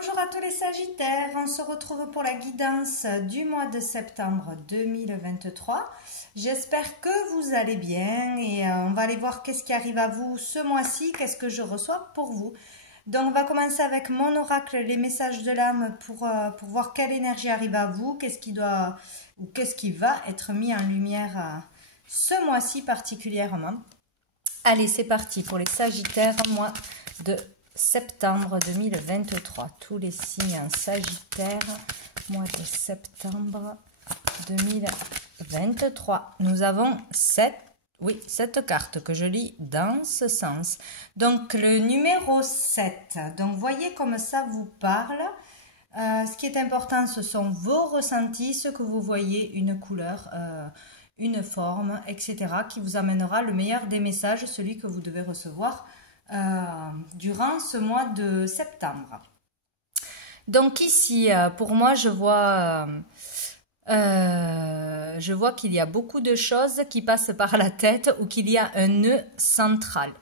Bonjour à tous les Sagittaires, on se retrouve pour la guidance du mois de septembre 2023. J'espère que vous allez bien et on va aller voir qu'est-ce qui arrive à vous ce mois-ci, qu'est-ce que je reçois pour vous. Donc on va commencer avec mon oracle, les messages de l'âme pour voir quelle énergie arrive à vous, qu'est-ce qui doit ou qu'est-ce qui va être mis en lumière ce mois-ci particulièrement. Allez, c'est parti pour les Sagittaires, mois de septembre 2023. Tous les signes en Sagittaire, mois de septembre 2023. Nous avons cette carte que je lis dans ce sens. Donc, le numéro 7. Donc, voyez comme ça vous parle. Ce qui est important, ce sont vos ressentis, ce que vous voyez, une couleur, une forme, etc. qui vous amènera le meilleur des messages, celui que vous devez recevoir durant ce mois de septembre. Donc ici, pour moi, je vois qu'il y a beaucoup de choses qui passent par la tête ou qu'il y a un nœud central.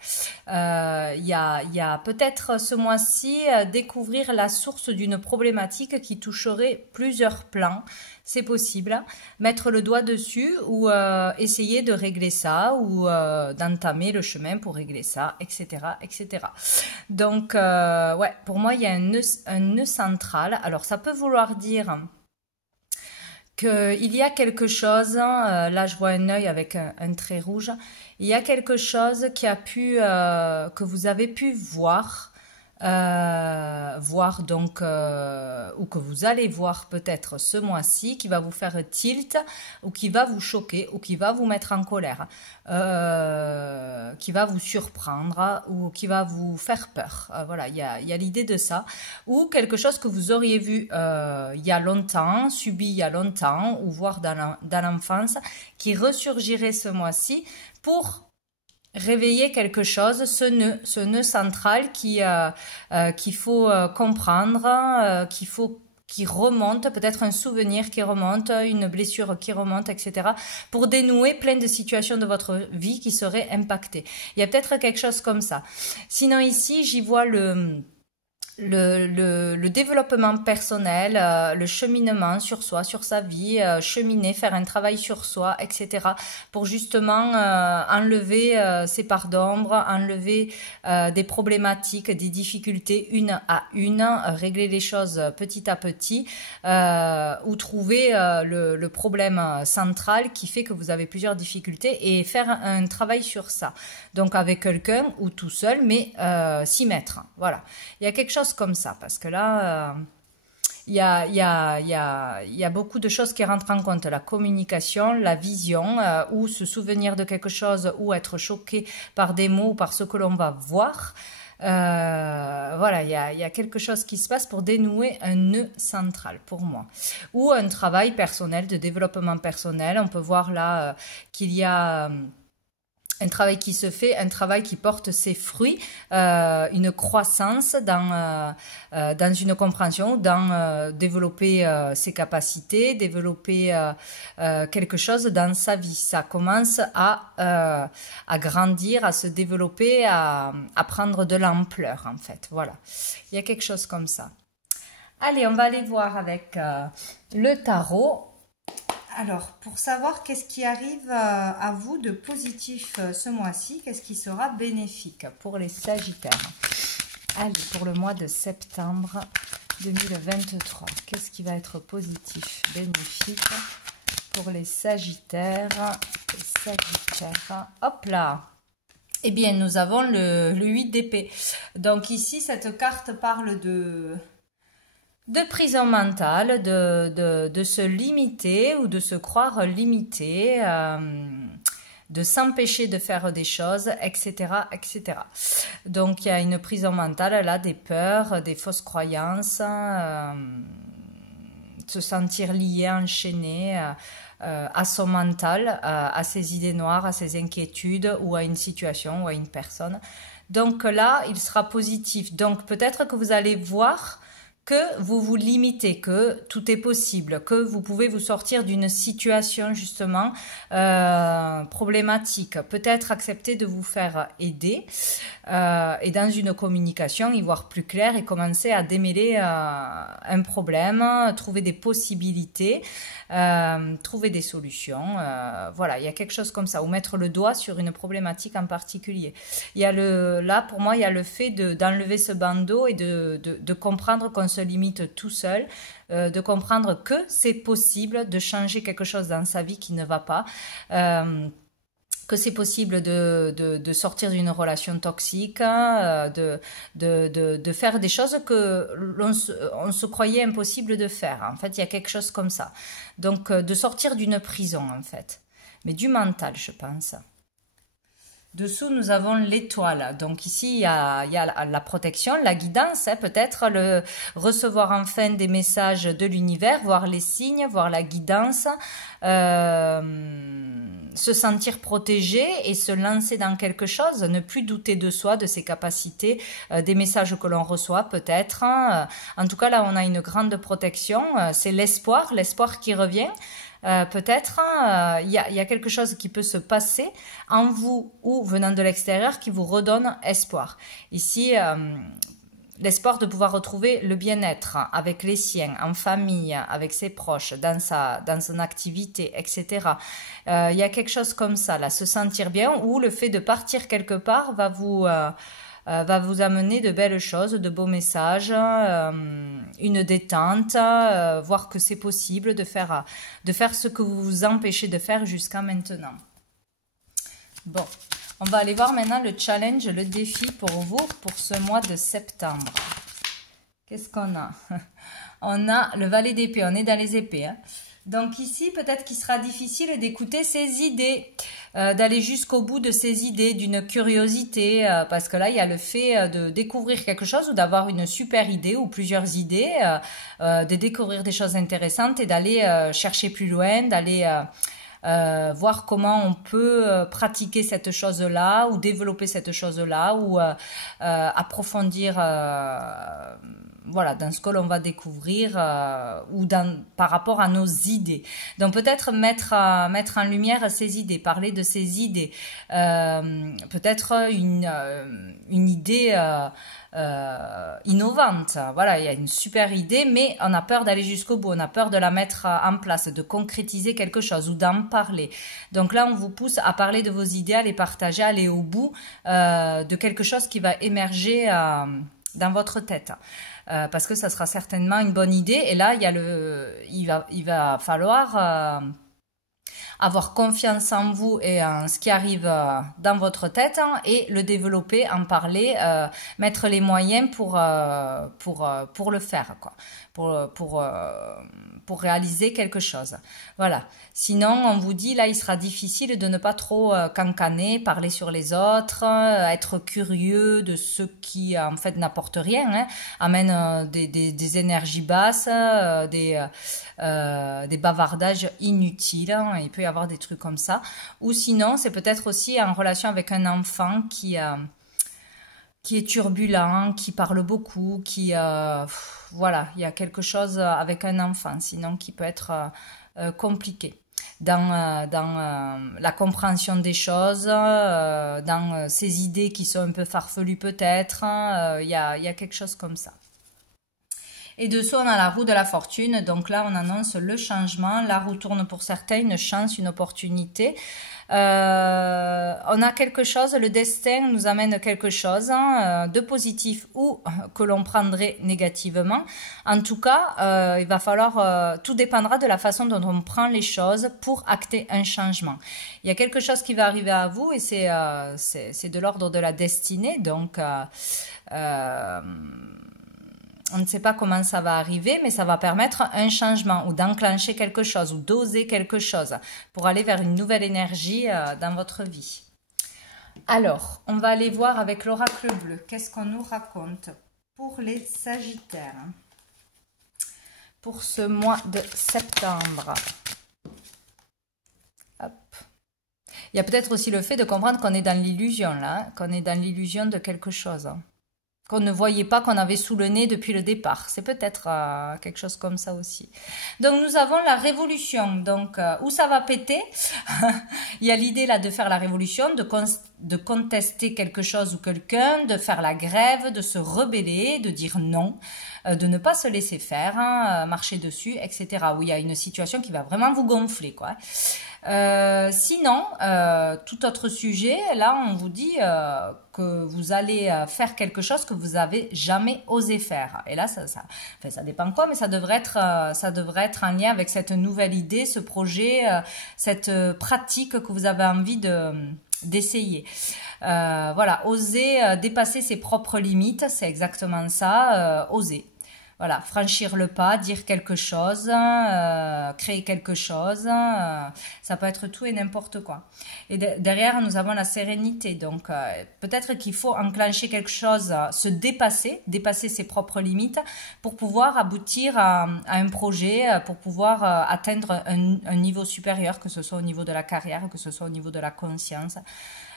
Il y a peut-être ce mois-ci découvrir la source d'une problématique qui toucherait plusieurs plans. C'est possible. Mettre le doigt dessus ou essayer de régler ça ou d'entamer le chemin pour régler ça, etc. etc. Donc, ouais, pour moi, il y a un nœud central. Alors, ça peut vouloir dire qu'il y a quelque chose, là je vois un œil avec un trait rouge, il y a quelque chose qui a pu, que vous avez pu voir donc, ou que vous allez voir peut-être ce mois-ci, qui va vous faire tilt, ou qui va vous choquer, ou qui va vous mettre en colère, qui va vous surprendre, ou qui va vous faire peur. Voilà, il y a l'idée de ça. Ou quelque chose que vous auriez vu il y a longtemps, subi il y a longtemps, ou voir dans l'enfance, qui ressurgirait ce mois-ci pour réveiller quelque chose, ce nœud central qu'il faut comprendre, qui remonte, peut-être un souvenir qui remonte, une blessure qui remonte, etc. pour dénouer plein de situations de votre vie qui seraient impactées. Il y a peut-être quelque chose comme ça. Sinon ici, j'y vois le développement personnel, le cheminement sur soi, sur sa vie, cheminer, faire un travail sur soi, etc. pour justement enlever ses parts d'ombre, enlever des problématiques, des difficultés une à une, régler les choses petit à petit, ou trouver le problème central qui fait que vous avez plusieurs difficultés et faire un travail sur ça. Donc avec quelqu'un ou tout seul, mais s'y mettre. Voilà. Il y a quelque chose comme ça, parce que là, il y a beaucoup de choses qui rentrent en compte. La communication, la vision, ou se souvenir de quelque chose, ou être choqué par des mots, ou par ce que l'on va voir. Voilà, il y a quelque chose qui se passe pour dénouer un nœud central pour moi. Ou un travail personnel, de développement personnel. On peut voir là qu'il y a un travail qui se fait, un travail qui porte ses fruits, une croissance dans une compréhension, dans développer ses capacités, développer quelque chose dans sa vie. Ça commence à grandir, à se développer, à prendre de l'ampleur en fait. Voilà, il y a quelque chose comme ça. Allez, on va aller voir avec le tarot. Alors, pour savoir qu'est-ce qui arrive à vous de positif ce mois-ci, qu'est-ce qui sera bénéfique pour les Sagittaires. Allez, pour le mois de septembre 2023, qu'est-ce qui va être positif, bénéfique pour les Sagittaires. Hop là! Eh bien, nous avons le 8 d'épée. Donc ici, cette carte parle de prison mentale, de se limiter ou de se croire limité, de s'empêcher de faire des choses, etc., etc. Donc, il y a une prison mentale, là, des peurs, des fausses croyances, se sentir lié, enchaîné à son mental, à ses idées noires, à ses inquiétudes ou à une situation ou à une personne. Donc là, il sera positif. Donc, peut-être que vous allez voir que vous vous limitez, que tout est possible, que vous pouvez vous sortir d'une situation justement problématique. Peut-être accepter de vous faire aider et dans une communication y voir plus clair et commencer à démêler un problème, trouver des possibilités, trouver des solutions. Voilà, il y a quelque chose comme ça, ou mettre le doigt sur une problématique en particulier. Il y a là, pour moi, il y a le fait d'enlever ce bandeau et de comprendre qu'on se limite tout seul, de comprendre que c'est possible de changer quelque chose dans sa vie qui ne va pas. Que c'est possible de sortir d'une relation toxique, de faire des choses que on se croyait impossible de faire. En fait, il y a quelque chose comme ça. Donc, de sortir d'une prison, en fait. Mais du mental, je pense. Dessous, nous avons l'étoile. Donc ici, il y a la protection, la guidance, hein, peut-être recevoir enfin des messages de l'univers, voir les signes, voir la guidance, se sentir protégé et se lancer dans quelque chose, ne plus douter de soi, de ses capacités, des messages que l'on reçoit peut-être. En tout cas, là, on a une grande protection. C'est l'espoir qui revient. Peut-être il y a quelque chose qui peut se passer en vous ou venant de l'extérieur qui vous redonne espoir. Ici, l'espoir de pouvoir retrouver le bien-être avec les siens, en famille, avec ses proches, dans son activité, etc. Il y a quelque chose comme ça, là, se sentir bien, ou le fait de partir quelque part va vous amener de belles choses, de beaux messages, une détente, voir que c'est possible de faire ce que vous vous empêchez de faire jusqu'à maintenant. Bon, on va aller voir maintenant le challenge, le défi pour vous pour ce mois de septembre. Qu'est-ce qu'on a? On a le valet d'épée, on est dans les épées, hein. Donc ici, peut-être qu'il sera difficile d'écouter ses idées, d'aller jusqu'au bout de ses idées, d'une curiosité, parce que là, il y a le fait de découvrir quelque chose ou d'avoir une super idée ou plusieurs idées, de découvrir des choses intéressantes et d'aller chercher plus loin, d'aller voir comment on peut pratiquer cette chose-là ou développer cette chose-là ou approfondir voilà, dans ce que l'on va découvrir ou par rapport à nos idées. Donc peut-être mettre en lumière ces idées, parler de ces idées, peut-être une idée innovante. Voilà, il y a une super idée, mais on a peur d'aller jusqu'au bout, on a peur de la mettre en place, de concrétiser quelque chose ou d'en parler. Donc là, on vous pousse à parler de vos idées, à les partager, à aller au bout de quelque chose qui va émerger dans votre tête. Parce que ça sera certainement une bonne idée. Et là, il va falloir avoir confiance en vous et en ce qui arrive dans votre tête, hein, et le développer, en parler, mettre les moyens pour le faire, quoi, pour réaliser quelque chose. Voilà. Sinon, on vous dit, là, il sera difficile de ne pas trop cancaner, parler sur les autres, être curieux de ce qui, en fait, n'apporte rien, hein, amène des énergies basses, des bavardages inutiles, hein, il peut y avoir des trucs comme ça. Ou sinon, c'est peut-être aussi en relation avec un enfant qui est turbulent, qui parle beaucoup, voilà, il y a quelque chose avec un enfant, sinon qui peut être compliqué dans la compréhension des choses, dans ses idées qui sont un peu farfelues peut-être, il y a quelque chose comme ça. Et dessous, on a la roue de la fortune. Donc là, on annonce le changement. La roue tourne pour certains, une chance, une opportunité. On a quelque chose, le destin nous amène quelque chose de positif ou que l'on prendrait négativement. En tout cas, il va falloir, tout dépendra de la façon dont on prend les choses pour acter un changement. Il y a quelque chose qui va arriver à vous et c'est de l'ordre de la destinée. Donc, on ne sait pas comment ça va arriver, mais ça va permettre un changement ou d'enclencher quelque chose ou d'oser quelque chose pour aller vers une nouvelle énergie dans votre vie. Alors, on va aller voir avec l'oracle bleu. Qu'est-ce qu'on nous raconte pour les Sagittaires pour ce mois de septembre? Hop. Il y a peut-être aussi le fait de comprendre qu'on est dans l'illusion là, qu'on est dans l'illusion de quelque chose. qu'on ne voyait pas, qu'on avait sous le nez depuis le départ. C'est peut-être quelque chose comme ça aussi. Donc nous avons la révolution. Donc où ça va péter? Il y a l'idée là de faire la révolution, de contester quelque chose ou quelqu'un, de faire la grève, de se rebeller, de dire non, de ne pas se laisser faire, hein, marcher dessus, etc. Où il y a une situation qui va vraiment vous gonfler, quoi. Sinon, tout autre sujet, là on vous dit que vous allez faire quelque chose que vous avez jamais osé faire. Et là, enfin, ça dépend quoi, mais ça devrait être en lien avec cette nouvelle idée, ce projet, cette pratique que vous avez envie d'essayer. Voilà, oser dépasser ses propres limites, c'est exactement ça, oser. Voilà, franchir le pas, dire quelque chose, créer quelque chose, ça peut être tout et n'importe quoi. Et derrière, nous avons la sérénité. Donc, peut-être qu'il faut enclencher quelque chose, se dépasser ses propres limites pour pouvoir aboutir à un projet, pour pouvoir atteindre un niveau supérieur, que ce soit au niveau de la carrière, que ce soit au niveau de la conscience.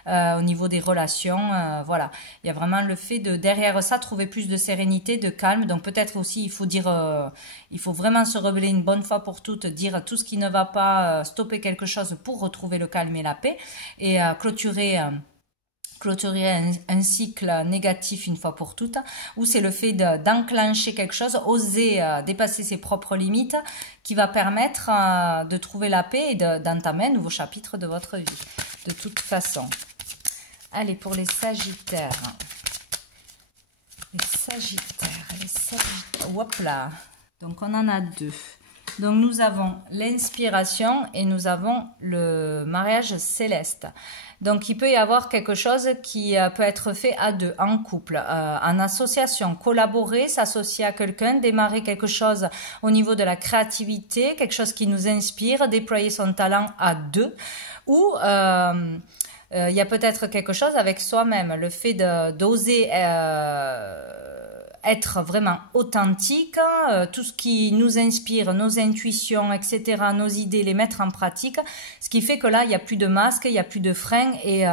Au niveau des relations, voilà. Il y a vraiment le fait de, derrière ça, trouver plus de sérénité, de calme. Donc peut-être aussi, il faut vraiment se rebeller une bonne fois pour toutes, dire tout ce qui ne va pas, stopper quelque chose pour retrouver le calme et la paix, et clôturer un cycle négatif une fois pour toutes, ou c'est le fait d'enclencher quelque chose, oser dépasser ses propres limites, qui va permettre de trouver la paix et d'entamer un nouveau chapitre de votre vie, de toute façon. Allez, pour les Sagittaires. Les Sagittaires. Hop là. Donc, on en a deux. Donc, nous avons l'inspiration et nous avons le mariage céleste. Donc, il peut y avoir quelque chose qui peut être fait à deux, en couple, en association, collaborer, s'associer à quelqu'un, démarrer quelque chose au niveau de la créativité, quelque chose qui nous inspire, déployer son talent à deux, ou il y a peut-être quelque chose avec soi-même, le fait d'oser être vraiment authentique, tout ce qui nous inspire, nos intuitions, etc., nos idées, les mettre en pratique, ce qui fait que là, il n'y a plus de masque, il n'y a plus de frein, et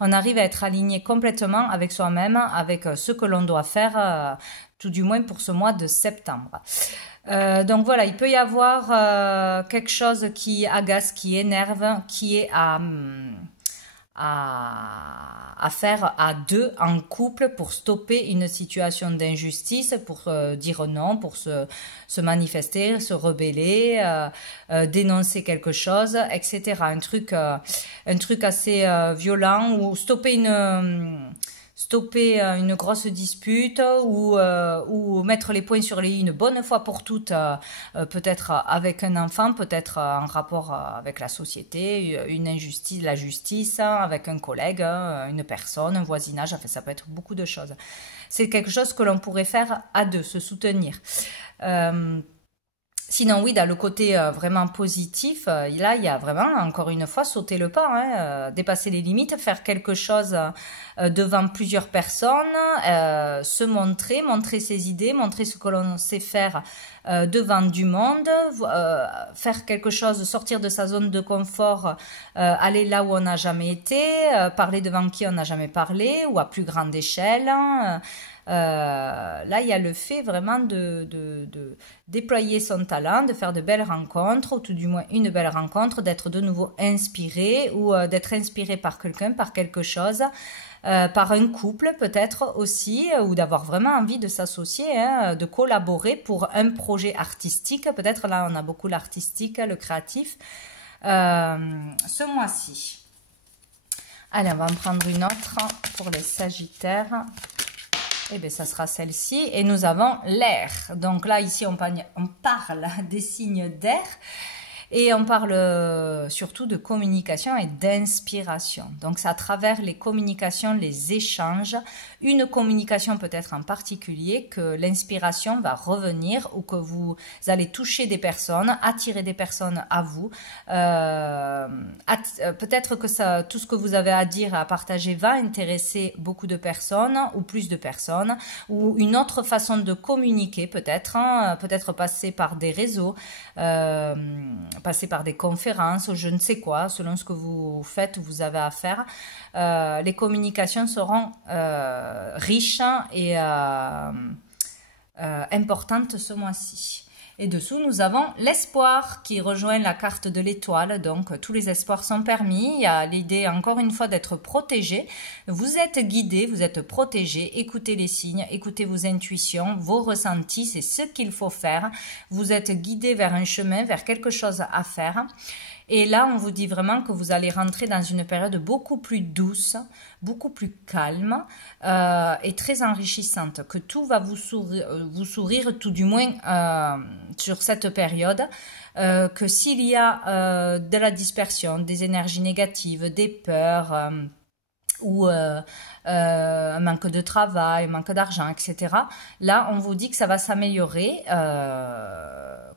on arrive à être aligné complètement avec soi-même, avec ce que l'on doit faire, tout du moins pour ce mois de septembre. Donc voilà, il peut y avoir quelque chose qui agace, qui énerve, qui est à faire à deux en couple pour stopper une situation d'injustice, pour dire non, pour se manifester, se rebeller, dénoncer quelque chose, etc. Un truc assez violent, ou stopper une grosse dispute, ou mettre les points sur les i une bonne fois pour toutes, peut-être avec un enfant, peut-être en rapport avec la société, une injustice, la justice, avec un collègue, une personne, un voisinage, enfin ça peut être beaucoup de choses. C'est quelque chose que l'on pourrait faire à deux, se soutenir. Sinon, oui, dans le côté vraiment positif, là, il y a vraiment, encore une fois, sauter le pas, hein, dépasser les limites, faire quelque chose devant plusieurs personnes, se montrer ses idées, montrer ce que l'on sait faire devant du monde, faire quelque chose, sortir de sa zone de confort, aller là où on n'a jamais été, parler devant qui on n'a jamais parlé, ou à plus grande échelle, hein. Là, il y a le fait vraiment de déployer son talent, de faire de belles rencontres, ou tout du moins une belle rencontre, d'être de nouveau inspiré, ou d'être inspiré par quelqu'un, par quelque chose, par un couple peut-être aussi, ou d'avoir vraiment envie de s'associer, hein, de collaborer pour un projet artistique. Peut-être là, on a beaucoup l'artistique, le créatif, ce mois-ci. Allez, on va en prendre une autre pour les Sagittaires. Eh bien, ça sera celle-ci. Et nous avons l'air. Donc là, ici, on parle des signes d'air. Et on parle surtout de communication et d'inspiration. Donc c'est à travers les communications, les échanges, une communication peut-être en particulier, que l'inspiration va revenir, ou que vous allez toucher des personnes, attirer des personnes à vous. Peut-être que tout ce que vous avez à dire, à partager va intéresser beaucoup de personnes, ou plus de personnes, ou une autre façon de communiquer peut-être, hein, peut-être passer par des réseaux, passer par des conférences ou je ne sais quoi, selon ce que vous faites ou vous avez à faire. Les communications seront riches et importantes ce mois-ci. Et dessous, nous avons l'espoir qui rejoint la carte de l'étoile. Donc, tous les espoirs sont permis. Il y a l'idée, encore une fois, d'être protégé. Vous êtes guidé, vous êtes protégé. Écoutez les signes, écoutez vos intuitions, vos ressentis. C'est ce qu'il faut faire. Vous êtes guidé vers un chemin, vers quelque chose à faire. Et là, on vous dit vraiment que vous allez rentrer dans une période beaucoup plus douce, beaucoup plus calme et très enrichissante. Que tout va vous sourire tout du moins sur cette période. Que s'il y a de la dispersion, des énergies négatives, des peurs ou un manque de travail, un manque d'argent, etc. Là, on vous dit que ça va s'améliorer,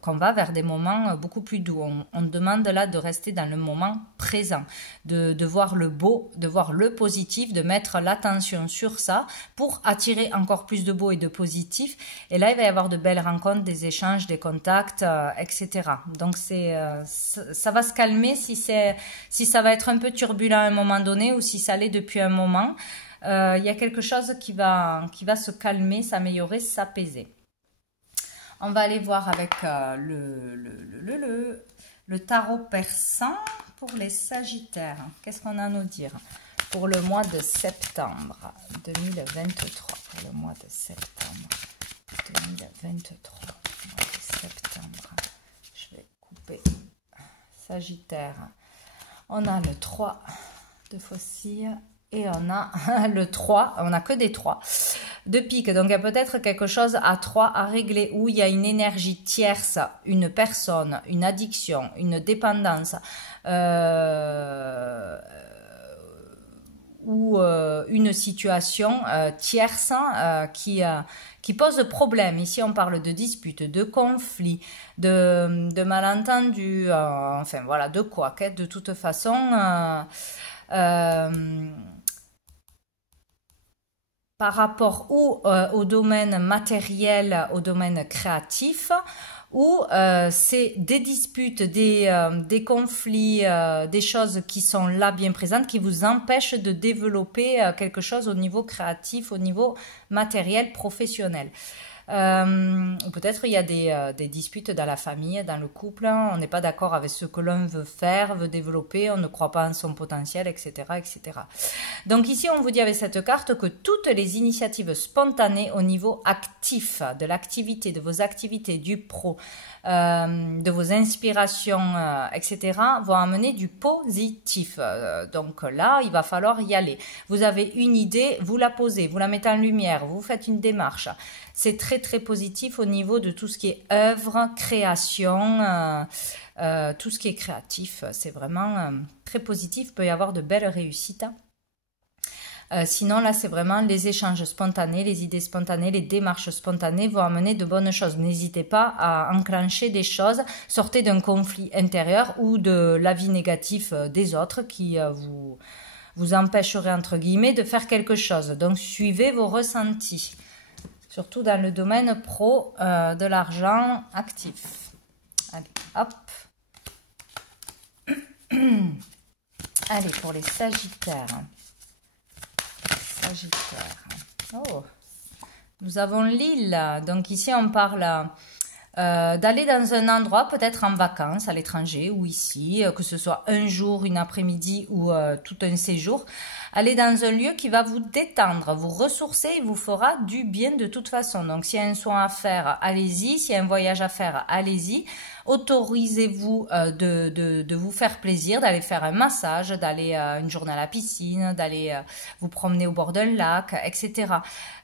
qu'on va vers des moments beaucoup plus doux. On demande là de rester dans le moment présent, de voir le beau, de voir le positif, de mettre l'attention sur ça pour attirer encore plus de beau et de positif. Et là, il va y avoir de belles rencontres, des échanges, des contacts, etc. Donc, ça va se calmer si ça va être un peu turbulent à un moment donné ou si ça l'est depuis un moment. Il y a quelque chose qui va se calmer, s'améliorer, s'apaiser. On va aller voir avec le tarot persan pour les Sagittaires. Qu'est-ce qu'on a à nous dire pour le mois de septembre 2023? Pour le mois de septembre 2023. Mois de septembre. Je vais couper Sagittaire. On a le 3 de faucille. Et on a le 3, on n'a que des 3 de pique. Donc, il y a peut-être quelque chose à 3 à régler où il y a une énergie tierce, une personne, une addiction, une dépendance ou une situation tierce qui pose problème. Ici, on parle de disputes, de conflits, de malentendus, enfin voilà, de quoi, de toute façon... par rapport ou au domaine matériel, au domaine créatif, ou c'est des disputes, des conflits, des choses qui sont là bien présentes, qui vous empêchent de développer quelque chose au niveau créatif, au niveau matériel, professionnel. Ou peut-être il y a des disputes dans la famille, dans le couple, on n'est pas d'accord avec ce que l'un veut faire, veut développer, on ne croit pas en son potentiel, etc., etc. Donc ici, on vous dit avec cette carte que toutes les initiatives spontanées au niveau actif, de l'activité, de vos activités, du pro, de vos inspirations, etc., vont amener du positif. Donc là, il va falloir y aller. Vous avez une idée, vous la posez, vous la mettez en lumière, vous faites une démarche. C'est très très positif au niveau de tout ce qui est œuvre, création, tout ce qui est créatif. C'est vraiment très positif, il peut y avoir de belles réussites. Sinon, là, c'est vraiment les échanges spontanés, les idées spontanées, les démarches spontanées vont amener de bonnes choses. N'hésitez pas à enclencher des choses, sortez d'un conflit intérieur ou de l'avis négatif des autres qui vous empêcherait, entre guillemets, de faire quelque chose. Donc, suivez vos ressentis. Surtout dans le domaine pro de l'argent actif. Allez, hop. Allez, pour les Sagittaires. Oh, nous avons l'île. Donc ici, on parle d'aller dans un endroit, peut-être en vacances, à l'étranger ou ici, que ce soit un jour, une après-midi ou tout un séjour. Allez dans un lieu qui va vous détendre, vous ressourcer et vous fera du bien de toute façon. Donc, s'il y a un soin à faire, allez-y. S'il y a un voyage à faire, allez-y. Autorisez-vous de vous faire plaisir, d'aller faire un massage, d'aller une journée à la piscine, d'aller vous promener au bord d'un lac, etc.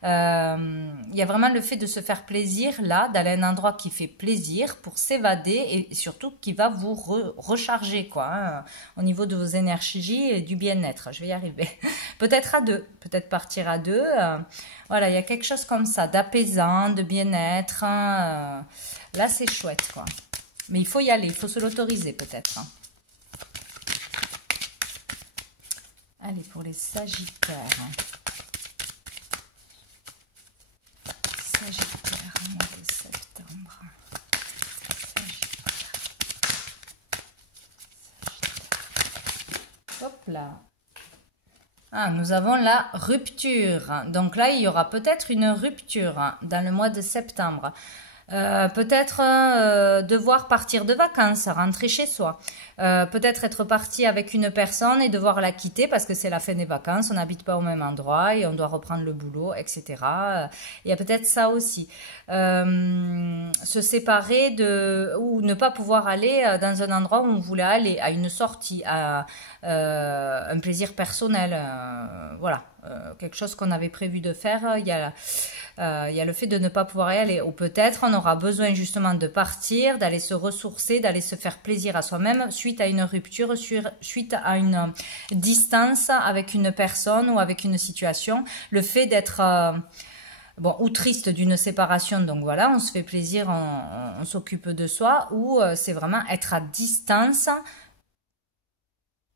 Il y a vraiment le fait de se faire plaisir là, d'aller à un endroit qui fait plaisir pour s'évader et surtout qui va vous recharger quoi, hein, au niveau de vos énergies et du bien-être. Je vais y arriver. Peut-être à deux, peut-être partir à deux. Voilà, il y a quelque chose comme ça, d'apaisant, de bien-être. Hein, là, c'est chouette quoi. Mais il faut y aller, il faut se l'autoriser peut-être. Hein. Allez, pour les Sagittaires. Sagittaire, mois de septembre. Sagittaire. là. Ah, nous avons la rupture. Donc là, il y aura peut-être une rupture dans le mois de septembre. Peut-être devoir partir de vacances, rentrer chez soi. Peut-être être parti avec une personne et devoir la quitter parce que c'est la fin des vacances, on n'habite pas au même endroit et on doit reprendre le boulot, etc. Il y a peut-être ça aussi. Se séparer ou ne pas pouvoir aller dans un endroit où on voulait aller, à une sortie, à un plaisir personnel. Voilà, quelque chose qu'on avait prévu de faire. Il y a le fait de ne pas pouvoir y aller. Ou peut-être on aura besoin justement de partir, d'aller se ressourcer, d'aller se faire plaisir à soi-même suite à une rupture, suite à une distance avec une personne ou avec une situation. Le fait d'être bon, ou triste d'une séparation, donc voilà, on se fait plaisir, on s'occupe de soi, ou c'est vraiment être à distance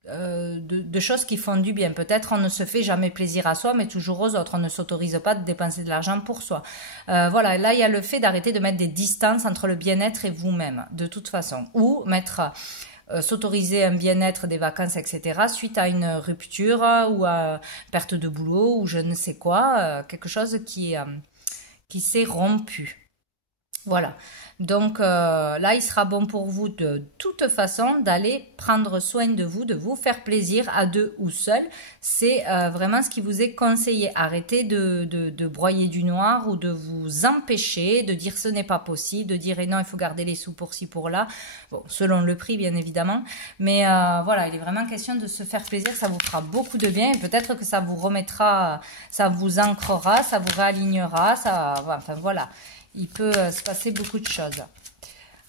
de choses qui font du bien. Peut-être on ne se fait jamais plaisir à soi, mais toujours aux autres. On ne s'autorise pas de dépenser de l'argent pour soi. Voilà, là il y a le fait d'arrêter de mettre des distances entre le bien-être et vous-même, de toute façon. Ou s'autoriser un bien-être, des vacances, etc. suite à une rupture ou à perte de boulot ou je ne sais quoi, quelque chose qui s'est rompu. Voilà. Donc là, il sera bon pour vous de toute façon d'aller prendre soin de vous faire plaisir à deux ou seul. C'est vraiment ce qui vous est conseillé. Arrêtez de broyer du noir ou de vous empêcher, de dire ce n'est pas possible, de dire non, il faut garder les sous pour ci, pour là. Bon, selon le prix, bien évidemment. Mais voilà, il est vraiment question de se faire plaisir. Ça vous fera beaucoup de bien et peut-être que ça vous remettra, ça vous ancrera, ça vous réalignera. Enfin voilà. Il peut se passer beaucoup de choses.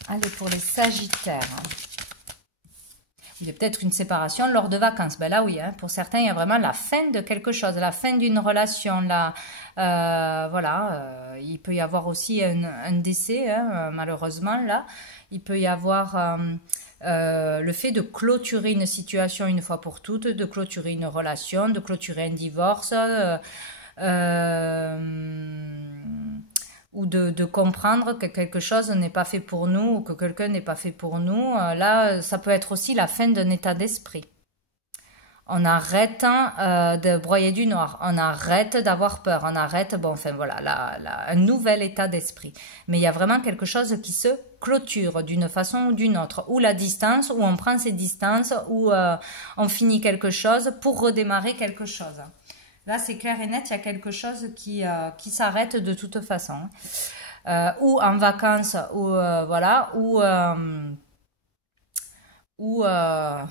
Allez, pour les Sagittaires. Il y a peut-être une séparation lors de vacances. Ben là, oui, hein, pour certains, il y a vraiment la fin de quelque chose, la fin d'une relation. Voilà, il peut y avoir aussi un décès, hein, malheureusement, là. Il peut y avoir le fait de clôturer une situation une fois pour toutes, de clôturer une relation, de clôturer un divorce. Ou de comprendre que quelque chose n'est pas fait pour nous ou que quelqu'un n'est pas fait pour nous. Là, ça peut être aussi la fin d'un état d'esprit. On arrête de broyer du noir, on arrête d'avoir peur, on arrête, bon, enfin voilà, un nouvel état d'esprit. Mais il y a vraiment quelque chose qui se clôture d'une façon ou d'une autre, ou la distance, ou on prend ses distances, ou on finit quelque chose pour redémarrer quelque chose. Là, c'est clair et net, il y a quelque chose qui s'arrête de toute façon. Ou en vacances, ou voilà, ou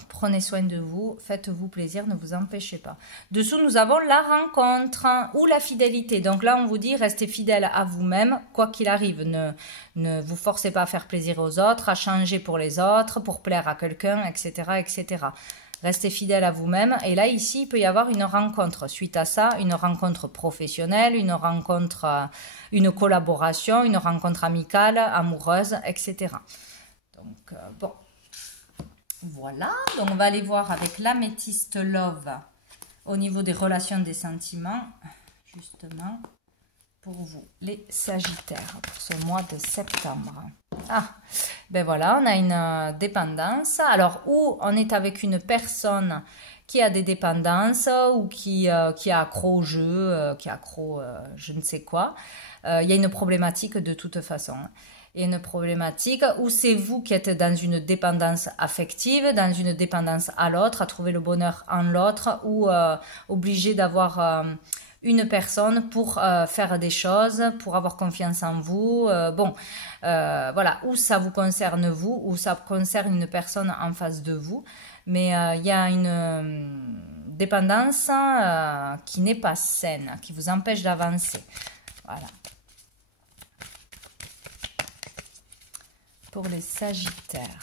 prenez soin de vous, faites-vous plaisir, ne vous empêchez pas. Dessous, nous avons la rencontre ou la fidélité. Donc là, on vous dit, restez fidèle à vous-même, quoi qu'il arrive. Ne vous forcez pas à faire plaisir aux autres, à changer pour les autres, pour plaire à quelqu'un, etc., etc. Restez fidèle à vous-même. Et là, ici, il peut y avoir une rencontre. Suite à ça, une rencontre professionnelle, une rencontre, une collaboration, une rencontre amicale, amoureuse, etc. Donc, bon. Voilà. Donc, on va aller voir avec l'améthyste Love au niveau des relations, des sentiments. Justement, pour vous, les Sagittaires, pour ce mois de septembre. Ah, ben voilà, on a une dépendance. Alors, ou on est avec une personne qui a des dépendances ou qui est accro au jeu, qui est accro je ne sais quoi. Il y a une problématique de toute façon. Il y a une problématique où c'est vous qui êtes dans une dépendance affective, dans une dépendance à l'autre, à trouver le bonheur en l'autre ou obligé d'avoir... une personne pour faire des choses, pour avoir confiance en vous. Voilà, ou ça vous concerne vous, ou ça concerne une personne en face de vous. Mais il y a une dépendance qui n'est pas saine, qui vous empêche d'avancer. Voilà. Pour les Sagittaires.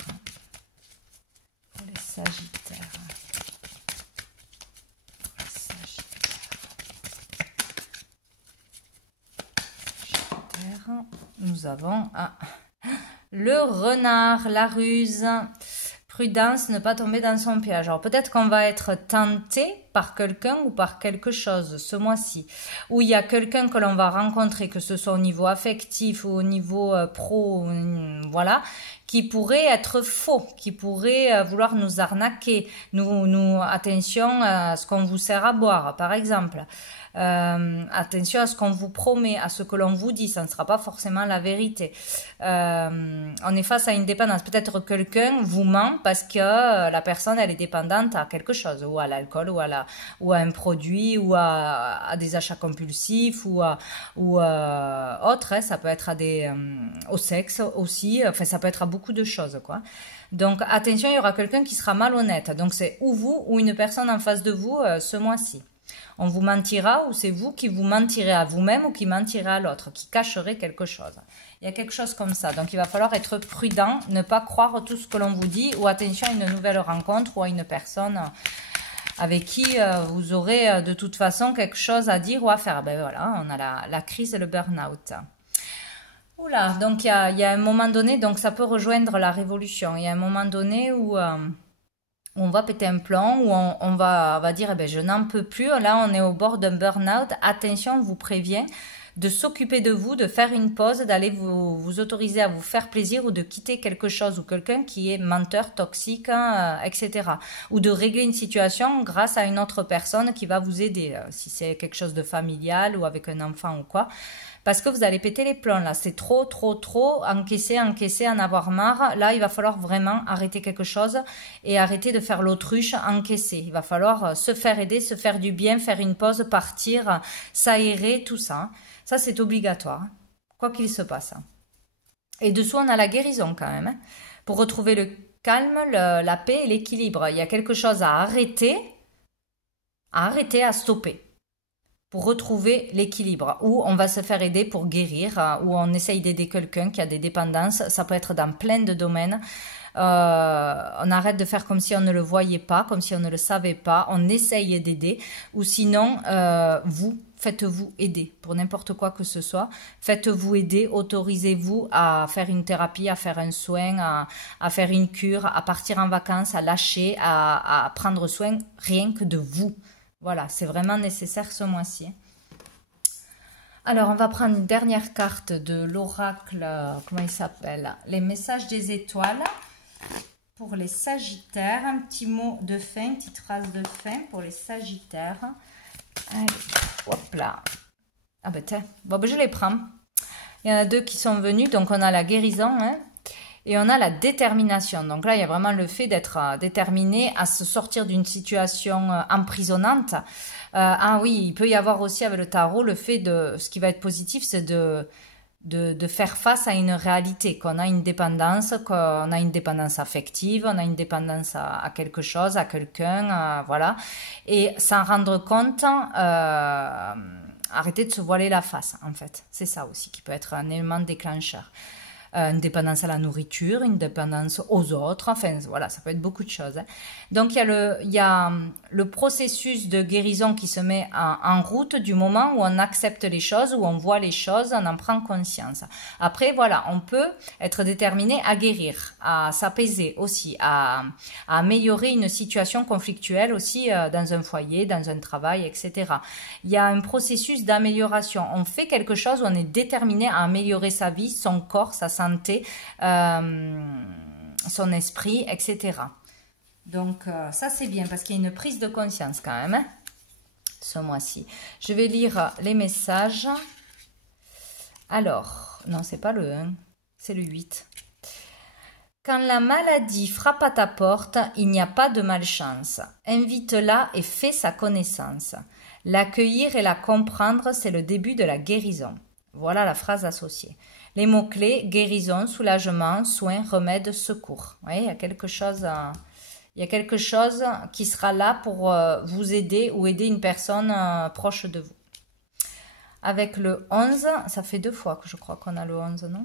Pour les Sagittaires. Nous avons le renard, la ruse, prudence, ne pas tomber dans son piège. Alors peut-être qu'on va être tenté par quelqu'un ou par quelque chose ce mois-ci. Ou il y a quelqu'un que l'on va rencontrer, que ce soit au niveau affectif ou au niveau pro, voilà, qui pourrait être faux, qui pourrait vouloir nous arnaquer, attention à ce qu'on vous sert à boire, par exemple. Attention à ce qu'on vous promet, à ce que l'on vous dit, ça ne sera pas forcément la vérité. On est face à une dépendance. Peut-être que quelqu'un vous ment parce que la personne elle est dépendante à quelque chose, ou à l'alcool, ou à un produit, ou à des achats compulsifs, ou autre. Hein, ça peut être au sexe aussi. Enfin, ça peut être à beaucoup de choses, quoi. Donc attention, il y aura quelqu'un qui sera malhonnête. Donc c'est ou vous ou une personne en face de vous ce mois-ci. On vous mentira ou c'est vous qui vous mentirez à vous-même ou qui mentirez à l'autre, qui cacherez quelque chose. Il y a quelque chose comme ça. Donc il va falloir être prudent, ne pas croire tout ce que l'on vous dit, ou attention à une nouvelle rencontre ou à une personne avec qui vous aurez de toute façon quelque chose à dire ou à faire. Ben voilà, on a la crise et le burn-out. Oula, donc il y a un moment donné, donc ça peut rejoindre la révolution. Il y a un moment donné où on va péter un plomb, où on va dire, eh ben, je n'en peux plus, là on est au bord d'un burn-out, attention, on vous prévient de s'occuper de vous, de faire une pause, d'aller vous autoriser à vous faire plaisir ou de quitter quelque chose ou quelqu'un qui est menteur, toxique, etc. Ou de régler une situation grâce à une autre personne qui va vous aider, si c'est quelque chose de familial ou avec un enfant ou quoi. Parce que vous allez péter les plombs là, c'est trop, encaisser, en avoir marre. Là, il va falloir vraiment arrêter quelque chose et arrêter de faire l'autruche, encaisser. Il va falloir se faire aider, se faire du bien, faire une pause, partir, s'aérer, tout ça. Ça, c'est obligatoire, quoi qu'il se passe. Et dessous, on a la guérison quand même. Pour retrouver le calme, la paix et l'équilibre. Il y a quelque chose à arrêter, à stopper, pour retrouver l'équilibre, ou on va se faire aider pour guérir, ou on essaye d'aider quelqu'un qui a des dépendances, ça peut être dans plein de domaines. On arrête de faire comme si on ne le voyait pas, comme si on ne le savait pas, on essaye d'aider, ou sinon faites-vous aider pour n'importe quoi que ce soit, faites-vous aider, autorisez-vous à faire une thérapie, à faire un soin, à faire une cure, à partir en vacances, à lâcher, à prendre soin rien que de vous. Voilà, c'est vraiment nécessaire ce mois-ci. Alors, on va prendre une dernière carte de l'oracle, comment il s'appelle? Les messages des étoiles pour les Sagittaires. Un petit mot de fin, une petite phrase de fin pour les Sagittaires. Allez, hop là. Ah ben tiens, bon, ben je les prends. Il y en a deux qui sont venus, donc on a la guérison, hein. Et on a la détermination. Donc là, il y a vraiment le fait d'être déterminé à se sortir d'une situation emprisonnante. Ah oui, il peut y avoir aussi avec le tarot le fait de... Ce qui va être positif, c'est de faire face à une réalité, qu'on a une dépendance, affective, on a une dépendance à quelque chose, à quelqu'un, voilà. Et s'en rendre compte... arrêter de se voiler la face, en fait. C'est ça aussi qui peut être un élément déclencheur. Une dépendance à la nourriture, une dépendance aux autres, enfin voilà, ça peut être beaucoup de choses. Hein. Donc il y a le processus de guérison qui se met en route du moment où on accepte les choses, où on voit les choses, on en prend conscience. Après voilà, on peut être déterminé à guérir, à s'apaiser aussi, à améliorer une situation conflictuelle aussi dans un foyer, dans un travail, etc. Il y a un processus d'amélioration. On fait quelque chose où on est déterminé à améliorer sa vie, son corps, sa santé, son esprit, etc. Donc ça c'est bien parce qu'il y a une prise de conscience quand même, hein, ce mois-ci. Je vais lire les messages. Alors, non c'est pas le 1, c'est le 8. Quand la maladie frappe à ta porte, il n'y a pas de malchance. Invite-la et fais sa connaissance. L'accueillir et la comprendre, c'est le début de la guérison. Voilà la phrase associée. Les mots-clés, guérison, soulagement, soin, remède, secours. Vous voyez, il y a quelque chose qui sera là pour vous aider ou aider une personne proche de vous. Avec le 11, ça fait 2 fois que je crois qu'on a le 11, non?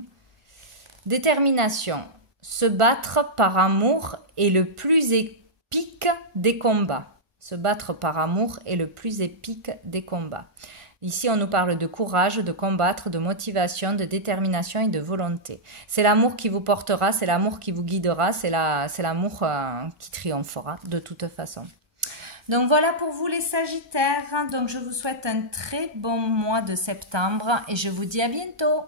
Détermination. Se battre par amour est le plus épique des combats. Se battre par amour est le plus épique des combats. Ici, on nous parle de courage, de combattre, de motivation, de détermination et de volonté. C'est l'amour qui vous portera, c'est l'amour qui vous guidera, c'est l'amour qui triomphera de toute façon. Donc voilà pour vous les Sagittaires. Donc je vous souhaite un très bon mois de septembre et je vous dis à bientôt.